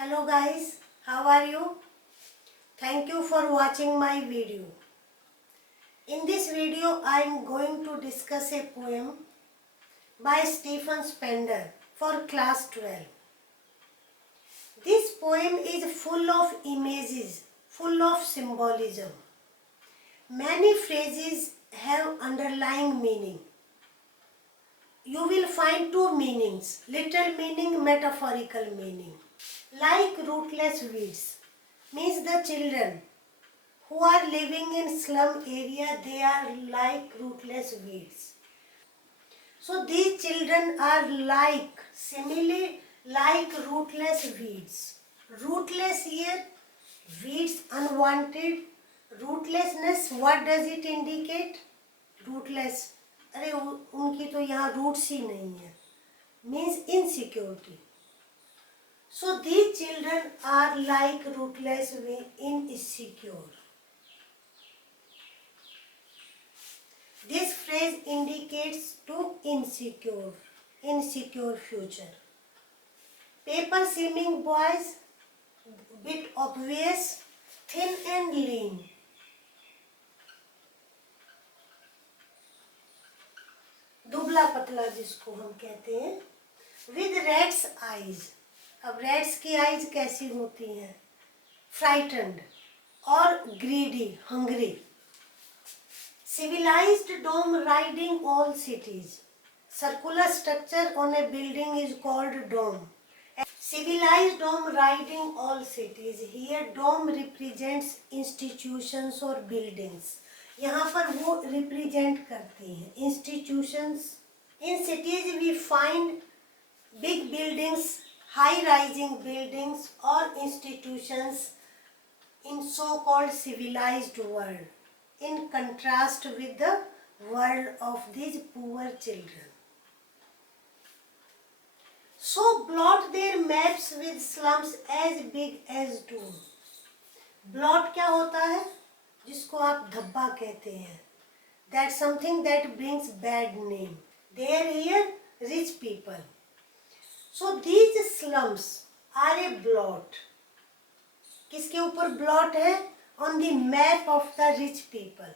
Hello guys, how are you? Thank you for watching my video. In this video I am going to discuss a poem by Stephen Spender for class 12. This poem is full of images, full of symbolism. Many phrases have underlying meaning. You will find two meanings, literal meaning, metaphorical meaning. Like rootless weeds means the children who are living in slum area, they are like rootless weeds. So these children are like, similarly like rootless weeds. Rootless here, weeds unwanted. Rootlessness, what does it indicate? Rootless, अरे उनकी तो यहाँ roots ही नहीं है, means insecurity. So these children are like rootless weeds, insecure. This phrase indicates to insecure future. Paper seeming boys, bit obvious, thin and lean. दुबला पतला जिसको हम कहते हैं. With rat's eyes. अब rats की eyes कैसी होती हैं? Frightened और greedy, hungry. Civilized dome riding all cities. Circular structure on a building is called dome. Civilized dome riding all cities. Here dome represents institutions or buildings. यहाँ पर वो represent करती हैं institutions. In cities we find big buildings, high-rising buildings or institutions in so-called civilized world. In contrast with the world of these poor children. So blot their maps with slums as big as doom. Blot क्या होता है? जिसको आप धब्बा कहते हैं. That's something that brings bad name. They are here rich people. So these slums are a blot. किसके ऊपर blot है? On the map of the rich people.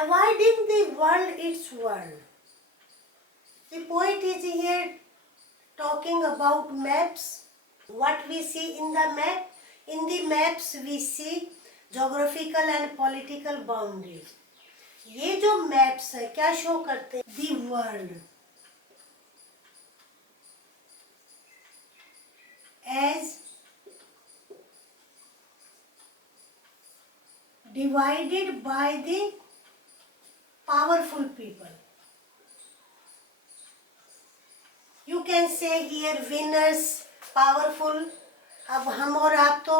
Avoiding the world its world. The poet is here talking about maps. What we see in the map? In the maps we see geographical and political boundaries. ये जो maps है क्या show करते हैं? The world as divided by the powerful people. You can say here winners, powerful. अब हम और आप तो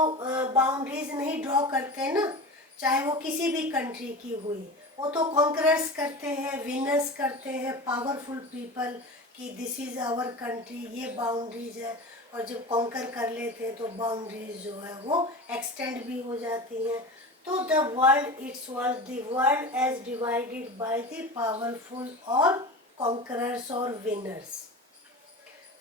बाउंड्रीज नहीं ड्रॉ करते हैं ना, चाहे वो किसी भी कंट्री की हुई, वो तो कॉन्करर्स करते हैं, विनर्स करते हैं, पावरफुल पीपल कि दिस इज आवर कंट्री, ये बाउंड्रीज है. और जब कॉन्कर कर लेते हैं तो बाउंड्रीज जो है वो एक्सटेंड भी हो जाती हैं. तो the world it's world, the world as divided by the powerful और कॉन्करर्स और winners.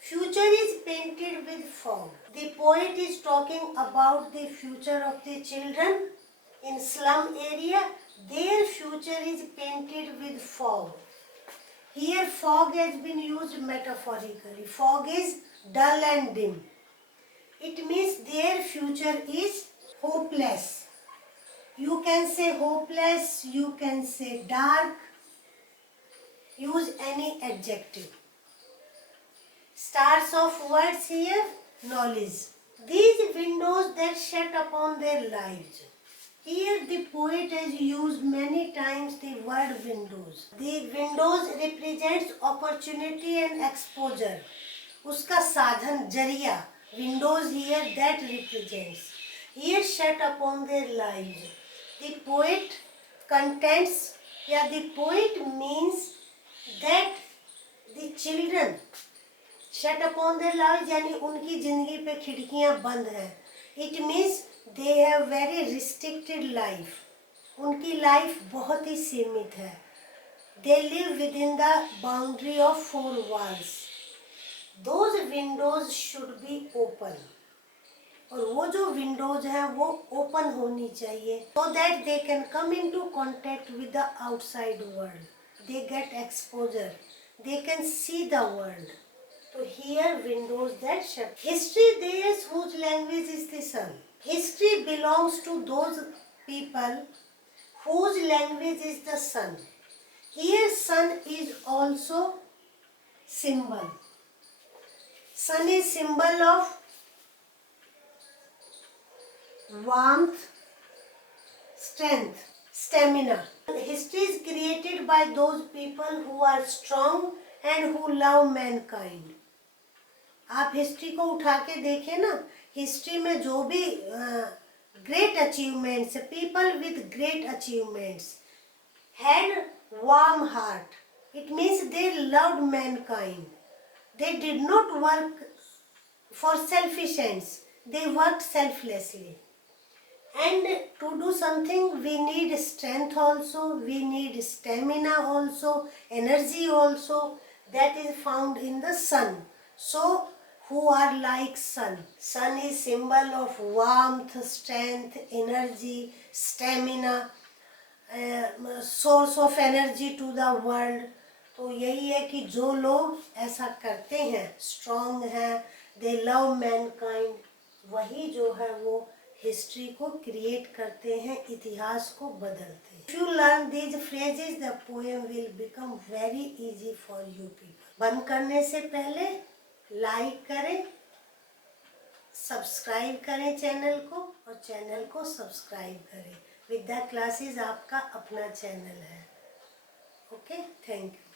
Future is painted with fog. The poet is talking about the future of the children in slum area. Their future is painted with fog. Here fog has been used metaphorically. Fog is dull and dim. It means their future is hopeless. You can say hopeless, you can say dark. Use any adjective. Stars of words here, knowledge. These windows that shed upon their lives. Here the poet has used many times the word windows. The windows represents opportunity and exposure. उसका साधन जरिया. Windows here that represents. Here shed upon their lives. The poet contents, या the poet means that the children shut upon their lives यानी उनकी जिंदगी पे खिड़कियां बंद हैं. It means they have very restricted life. उनकी लाइफ बहुत ही सीमित है. They live within the boundary of 4 walls. Those windows should be open. और वो जो विंडोज हैं वो ओपन होनी चाहिए, so that they can come into contact with the outside world, they get exposure, they can see the world. तो here windows that shut. History theirs whose language is the sun. History belongs to those people whose language is the sun. Here sun is also symbol. Sun is symbol of warmth, strength, stamina. History is created by those people who are strong and who love mankind. आप history को उठा के देखें ना, history में जो भी great achievements, people with great achievements had warm heart. It means they loved Mankind. They did not work for selfish ends, they worked selflessly. And to do something we need strength also, we need stamina also, energy also, that is found in the sun. So who are like sun? Sun is symbol of warmth, strength, energy, stamina, source of energy to the world. तो यही है कि जो लोग ऐसा करते हैं, strong हैं, दे लव मैनकाइंड, वही जो है वो हिस्ट्री को क्रिएट करते हैं, इतिहास को बदलते हैं. If you learn these phrases, the poem will become very easy for you people. बंद करने से पहले लाइक करें, सब्सक्राइब करें चैनल को, और चैनल को सब्सक्राइब करें. विद्या क्लासेस आपका अपना चैनल है. Okay, thank you.